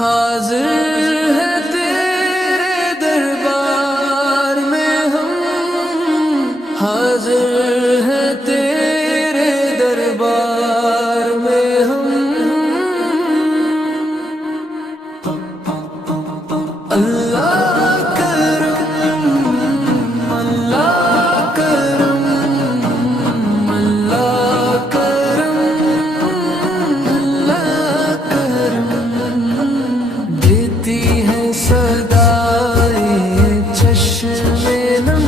حاضر ہے تیرے دربار میں ہم، حاضر ہے تیرے دربار میں ہم، اللہ کرم، اللہ کرم، اللہ کرم، اللہ کرم، دیتی ہے صدائے چشم نم،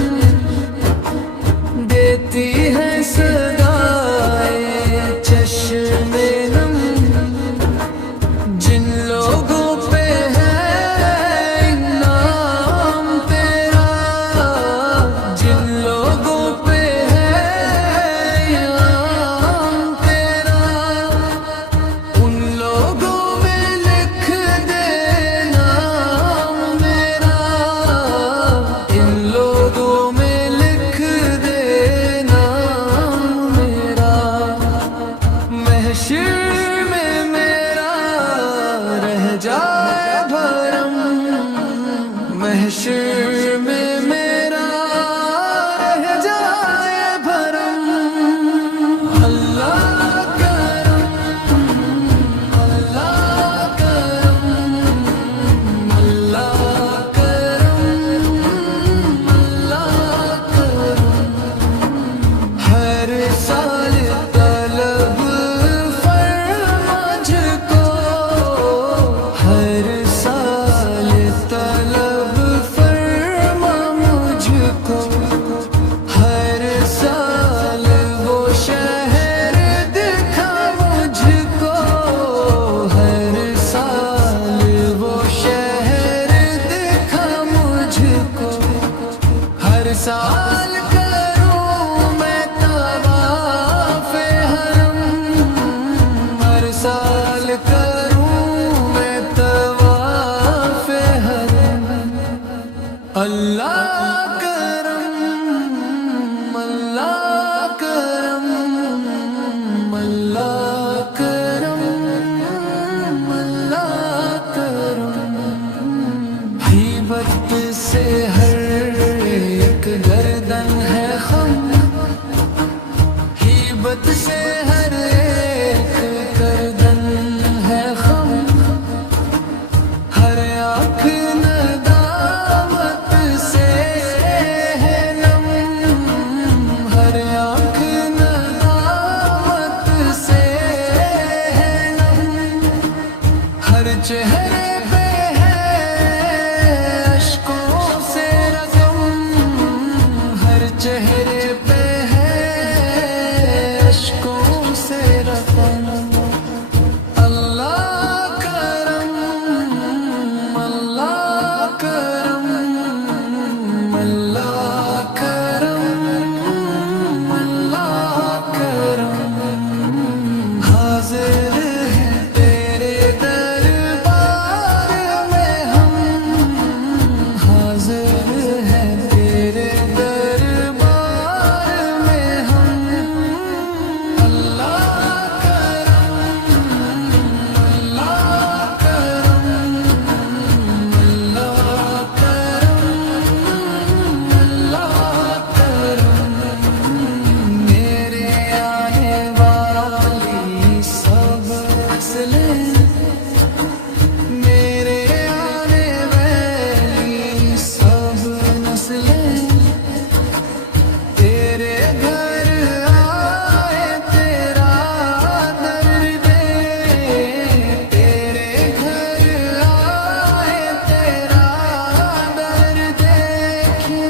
دیتی ہے صدائے چشم نم، جن لوگوں پہ ہے انعام تیرا، جن لوگوں پہ ہے انعام تیرا، ان لوگوں میں لکھ دے نام میرا، ان لوگوں میں لکھ دے نام میرا، محشر میں میرا رہ جائے بھرم، محشر میں میرا رہ جائے بھرم، اللہ کرم، اللہ کرم، اللہ کرم، اللہ کرم، ہر سال طلب فرما مجھ کو، ہر سال طلب فرما مجھ کو، ہر سال وہ شہر دکھا مجھ کو، ہر سال وہ شہر دکھا مجھ کو، ہر سال کروں میں طواف حرم، ہر سال کروں میں طواف حرم، اللہ کرم، اللہ کرم، اللہ کرم، اللہ کرم، ہیبت سے ہر ایک گردن ہے خم، ہیبت سے ہر ایک گردن ہے خم، ہر آنکھ ندامت سے ہے نم، ہر آنکھ ندامت سے ہے نم، ہر چہرے پہ ہے اشکوں سے رقم، ہر چہرے پہ ہے اشکوں سے رقم، اللہ کرم، اللہ کرم، اللہ کرم، اللہ کرم، حاضر ہے تیرے دربار میں ہم، حاضر ہے تیرے دربار میں ہم، اللہ کرم، اللہ کرم، اللہ کرم، اللہ کرم، میرے آنے والی سب نسلیں، میرے آنے والی سب نسلیں، تیرے گھر آئے تیرا در دے، تیرے گھر آئے تیرا در دیکھے،